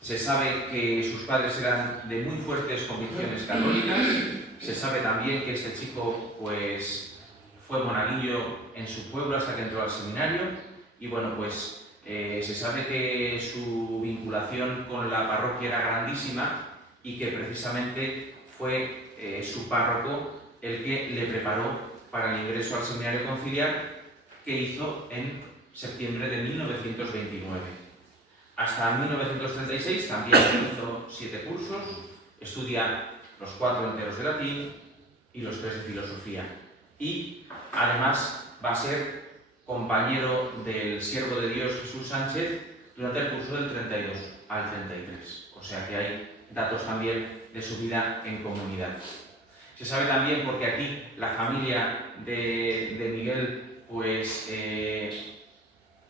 Se sabe que sus padres eran de muy fuertes convicciones católicas. Se sabe también que este chico pues, fue monaguillo en su pueblo hasta que entró al seminario. Y bueno, pues se sabe que su vinculación con la parroquia era grandísima y que precisamente fue su párroco el que le preparó para el ingreso al seminario conciliar que hizo en septiembre de 1929. Hasta 1936 también hizo 7 cursos, estudia los 4 enteros de latín y los 3 de filosofía. Y además va a ser compañero del siervo de Dios Jesús Sánchez durante el curso del 32 al 33. O sea que hay datos también de su vida en comunidad. Se sabe también porque aquí la familia de Miguel pues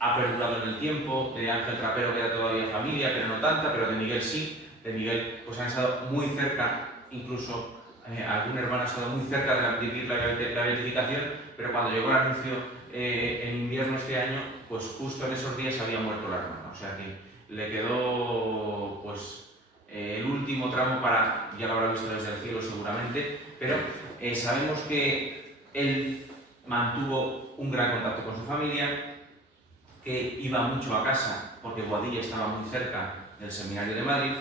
ha perdurado en el tiempo. De Ángel Trapero queda todavía familia, pero no tanta, pero de Miguel sí. De Miguel pues han estado muy cerca, incluso algún hermano ha estado muy cerca de vivir la beatificación, pero cuando llegó el anuncio en invierno este año, pues justo en esos días había muerto la hermana. O sea que le quedó pues el último tramo para, ya lo habrá visto desde el cielo seguramente, pero sabemos que él mantuvo un gran contacto con su familia, que iba mucho a casa porque Boadilla estaba muy cerca del seminario de Madrid.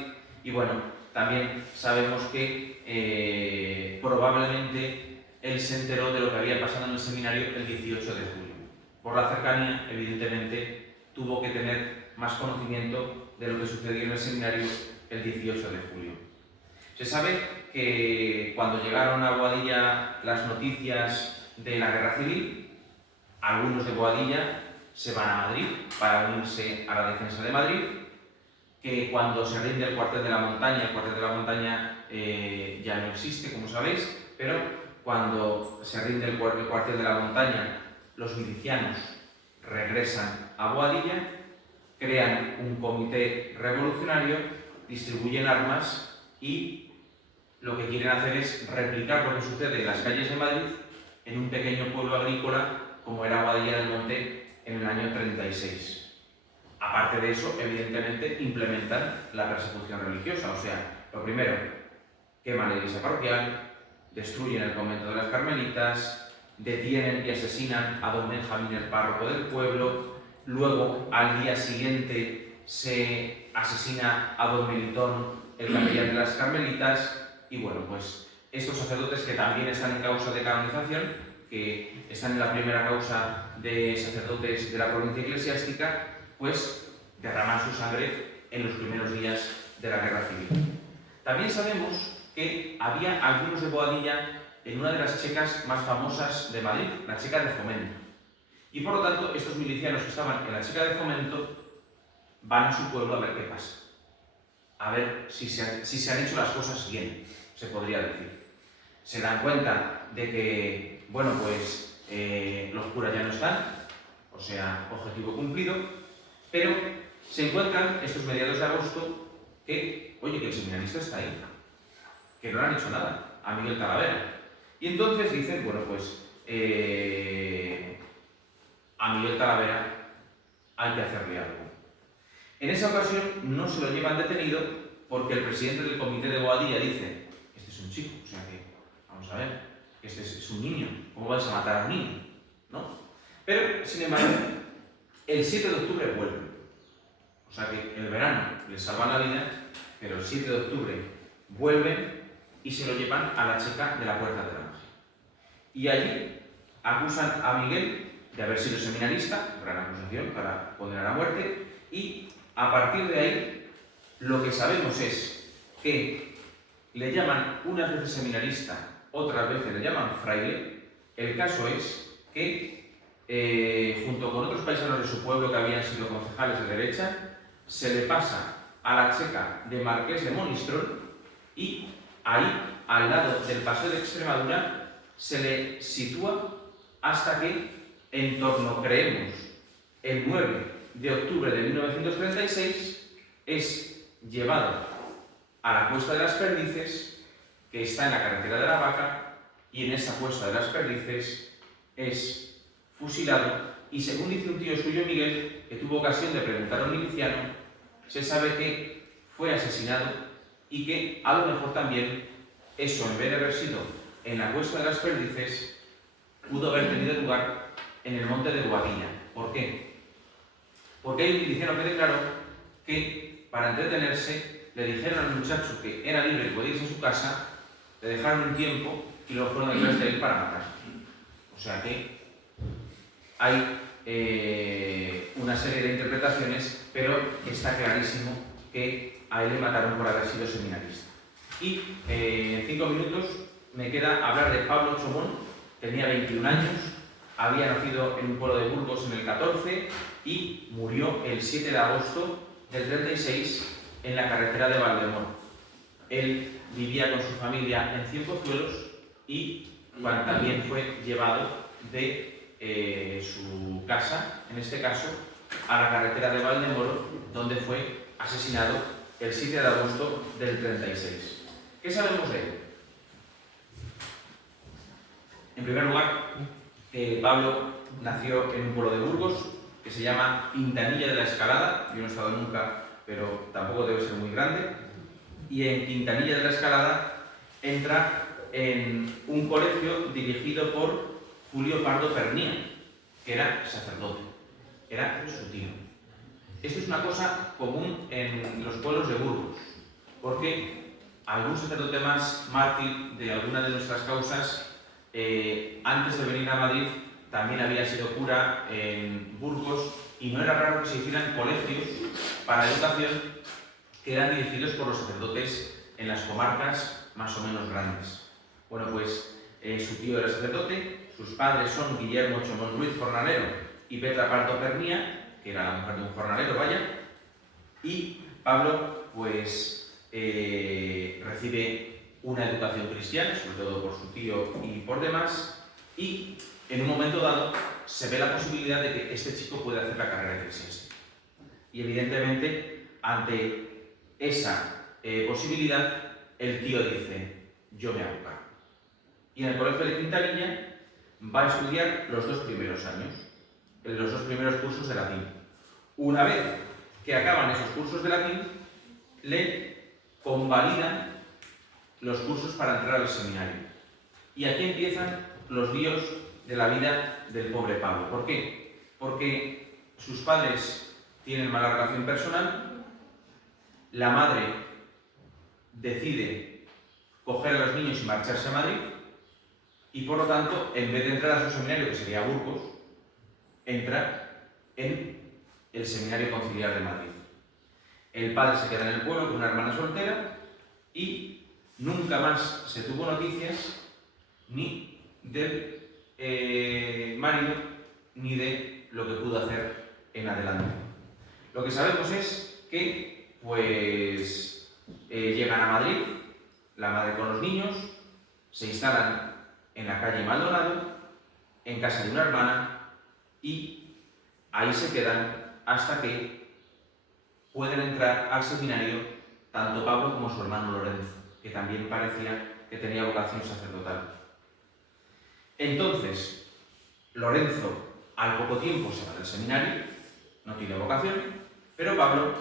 Y bueno, también sabemos que probablemente él se enteró de lo que había pasado en el seminario el 18 de julio. Por la cercanía, evidentemente, tuvo que tener más conocimiento de lo que sucedió en el seminario el 18 de julio. Se sabe que cuando llegaron a Boadilla las noticias de la guerra civil, algunos de Boadilla se van a Madrid para unirse a la defensa de Madrid, que cuando se rinde el cuartel de la montaña ya no existe, como sabéis, pero cuando se rinde el cuartel de la montaña, los milicianos regresan a Boadilla, crean un comité revolucionario, distribuyen armas y lo que quieren hacer es replicar lo que sucede en las calles de Madrid en un pequeño pueblo agrícola como era Boadilla del Monte en el año 36. Aparte de eso, evidentemente, implementan la persecución religiosa, o sea, lo primero, queman la iglesia parroquial, destruyen el convento de las Carmelitas, detienen y asesinan a don Benjamín, el párroco del pueblo, luego, al día siguiente, se asesina a don Melitón, el capellán de las Carmelitas, y bueno, pues estos sacerdotes que también están en causa de canonización que están en la primera causa de sacerdotes de la provincia eclesiástica, pues derraman su sangre en los primeros días de la guerra civil. También sabemos que había algunos de Boadilla en una de las checas más famosas de Madrid, la checa de Fomento. Y por lo tanto, estos milicianos que estaban en la checa de Fomento van a su pueblo a ver qué pasa. A ver si se han hecho las cosas bien, se podría decir. Se dan cuenta de que, bueno, pues los curas ya no están, o sea, objetivo cumplido, pero se encuentran estos mediados de agosto que, oye, que el seminarista está ahí, que no le han hecho nada a Miguel Talavera. Y entonces dicen, bueno, pues a Miguel Talavera hay que hacerle algo. En esa ocasión no se lo llevan detenido porque el presidente del comité de Boadilla dice, este es un chico, o sea que, vamos a ver, este es un niño, ¿cómo vais a matar a un niño? ¿No? Pero, sin embargo, el 7 de octubre vuelve. O sea que el verano les salvan la vida, pero el 7 de octubre vuelven y se lo llevan a la checa de la Puerta de la Magia. Y allí acusan a Miguel de haber sido seminarista, gran acusación para condenar a muerte, y a partir de ahí lo que sabemos es que le llaman unas veces seminarista, otras veces le llaman fraile. El caso es que junto con otros paisanos de su pueblo que habían sido concejales de derecha, se le pasa a la checa de Marqués de Monistrol y ahí, al lado del Paseo de Extremadura, se le sitúa hasta que, en torno, creemos, el 9 de octubre de 1936, es llevado a la Cuesta de las Perdices, que está en la carretera de la Vaca, y en esa Cuesta de las Perdices es fusilado. Y según dice un tío suyo, Miguel, que tuvo ocasión de preguntar a un miliciano, se sabe que fue asesinado y que a lo mejor también eso, en vez de haber sido en la Cuesta de las Perdices, pudo haber tenido lugar en el monte de Boadilla. ¿Por qué? Porque hay un miliciano que declaró que, para entretenerse, le dijeron al muchacho que era libre y podía irse a su casa, le dejaron un tiempo y luego fueron detrás de él para matar. O sea que hay una serie de interpretaciones, pero está clarísimo que a él le mataron por haber sido seminarista. Y en 5 minutos me queda hablar de Pablo Chomón. Tenía 21 años, había nacido en un pueblo de Burgos en el 14 y murió el 7 de agosto del 36 en la carretera de Valdemoro. Él vivía con su familia en Cienpozuelos y también fue llevado de su casa, en este caso, a la carretera de Valdemoro, donde fue asesinado el 7 de agosto del 36. ¿Qué sabemos de él? En primer lugar, Pablo nació en un pueblo de Burgos que se llama Quintanilla de la Escalada. Yo no he estado nunca, pero tampoco debe ser muy grande. Y en Quintanilla de la Escalada entra en un colegio dirigido por Julio Pardo Pernía, que era sacerdote, era su tío. Esto es una cosa común en los pueblos de Burgos, porque algún sacerdote más mártir de alguna de nuestras causas, antes de venir a Madrid, también había sido cura en Burgos, y no era raro que se hicieran colegios para educación que eran dirigidos por los sacerdotes en las comarcas más o menos grandes. Bueno, pues su tío era sacerdote, sus padres son Guillermo Chomón Ruiz, jornalero, y Petra Pardo Pernía, que era la mujer de un jornalero, vaya, y Pablo, pues, recibe una educación cristiana, sobre todo por su tío y por demás, y en un momento dado se ve la posibilidad de que este chico pueda hacer la carrera eclesiástica. Y evidentemente, ante esa posibilidad, el tío dice, yo me hago cargo. Y en el colegio de Quintanilla va a estudiar los 2 primeros años, los 2 primeros cursos de latín. Una vez que acaban esos cursos de latín, le convalidan los cursos para entrar al seminario. Y aquí empiezan los líos de la vida del pobre Pablo. ¿Por qué? Porque sus padres tienen mala relación personal, la madre decide coger a los niños y marcharse a Madrid, y por lo tanto, en vez de entrar a su seminario, que sería Burgos, entra en el Seminario Conciliar de Madrid. El padre se queda en el pueblo con una hermana soltera y nunca más se tuvo noticias ni del marido ni de lo que pudo hacer en adelante. Lo que sabemos es que pues llegan a Madrid, la madre con los niños, se instalan en la calle Maldonado, en casa de una hermana, y ahí se quedan hasta que pueden entrar al seminario tanto Pablo como su hermano Lorenzo, que también parecía que tenía vocación sacerdotal. Entonces, Lorenzo al poco tiempo se va del seminario, no tiene vocación, pero Pablo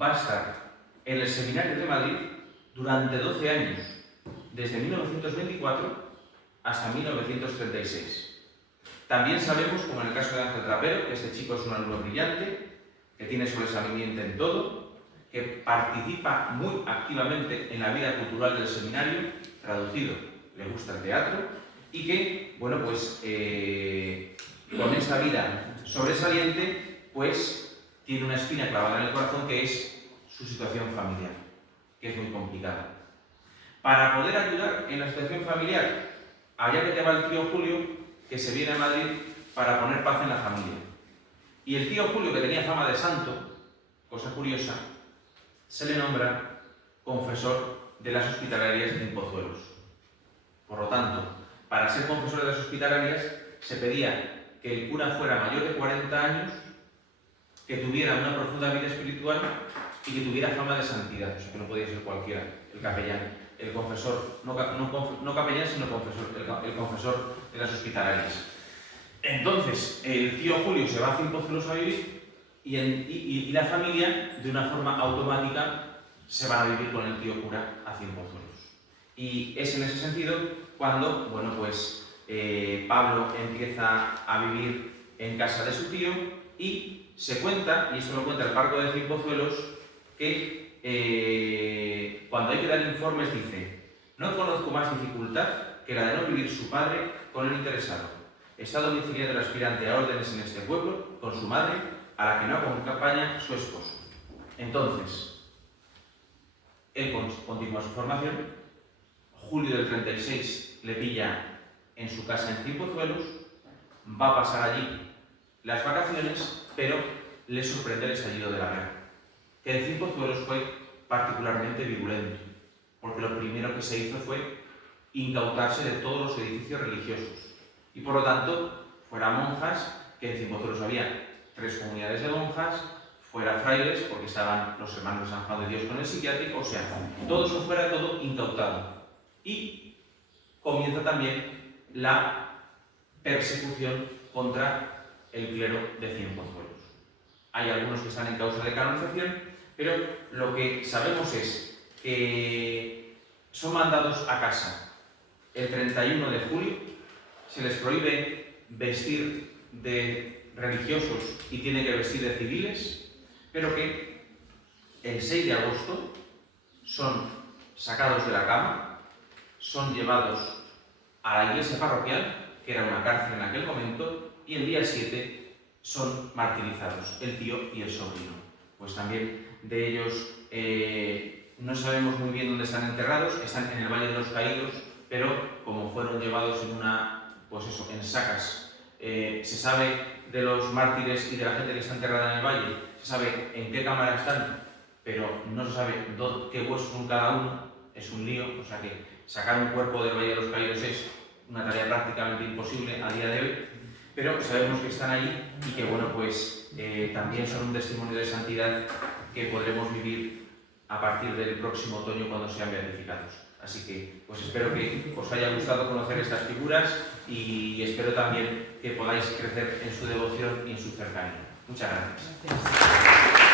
va a estar en el seminario de Madrid durante 12 años, desde 1924 hasta 1936. También sabemos, como en el caso de Ángel Trapero, que este chico es un alumno brillante, que tiene sobresalimiento en todo, que participa muy activamente en la vida cultural del seminario, traducido, le gusta el teatro, y que, bueno, pues con esa vida sobresaliente, pues tiene una espina clavada en el corazón que es su situación familiar, que es muy complicada. Para poder ayudar en la situación familiar, allá que te va el tío Julio, que se viene a Madrid para poner paz en la familia. Y el tío Julio, que tenía fama de santo, cosa curiosa, se le nombra confesor de las hospitalarias en Pozuelos. Por lo tanto, para ser confesor de las hospitalarias se pedía que el cura fuera mayor de 40 años, que tuviera una profunda vida espiritual y que tuviera fama de santidad, o sea que no podía ser cualquiera, el capellán, el confesor, no capellán sino confesor, el confesor de las hospitalarias. Entonces, el tío Julio se va a Cienpozuelos a vivir y la familia, de una forma automática, se va a vivir con el tío cura a Cienpozuelos. Y es en ese sentido cuando, bueno, pues Pablo empieza a vivir en casa de su tío y se cuenta, y esto lo cuenta el párroco de Cienpozuelos, que cuando hay que dar informes dice: no conozco más dificultad que la de no vivir su padre con el interesado. Está domiciliado el aspirante a órdenes en este pueblo con su madre, a la que no acompaña su esposo. Entonces, él continúa su formación. Julio del 36 le pilla en su casa en Cienpozuelos, va a pasar allí las vacaciones, pero le sorprende el estallido de la guerra, que en Cienpozuelos fue particularmente virulento, porque lo primero que se hizo fue incautarse de todos los edificios religiosos y por lo tanto fuera monjas, que en Cienpozuelos había 3 comunidades de monjas, fuera frailes, porque estaban los hermanos de San Juan de Dios con el psiquiátrico, o sea, todo eso fuera todo incautado. Y comienza también la persecución contra el clero de Cienpozuelos. Hay algunos que están en causa de canonización, pero lo que sabemos es que son mandados a casa el 31 de julio, se les prohíbe vestir de religiosos y tienen que vestir de civiles, pero que el 6 de agosto son sacados de la cama, son llevados a la iglesia parroquial, que era una cárcel en aquel momento, y el día 7 son martirizados, el tío y el sobrino. Pues también de ellos no sabemos muy bien dónde están enterrados, están en el Valle de los Caídos, pero como fueron llevados en en sacas, se sabe de los mártires y de la gente que está enterrada en el valle, se sabe en qué cámara están, pero no se sabe qué huesos son cada uno, es un lío, o sea que sacar un cuerpo del Valle de los Caídos es una tarea prácticamente imposible a día de hoy, pero sabemos que están ahí y que, bueno, pues también son un testimonio de santidad que podremos vivir a partir del próximo otoño cuando sean beatificados. Así que, pues espero que os haya gustado conocer estas figuras y espero también que podáis crecer en su devoción y en su cercanía. Muchas gracias.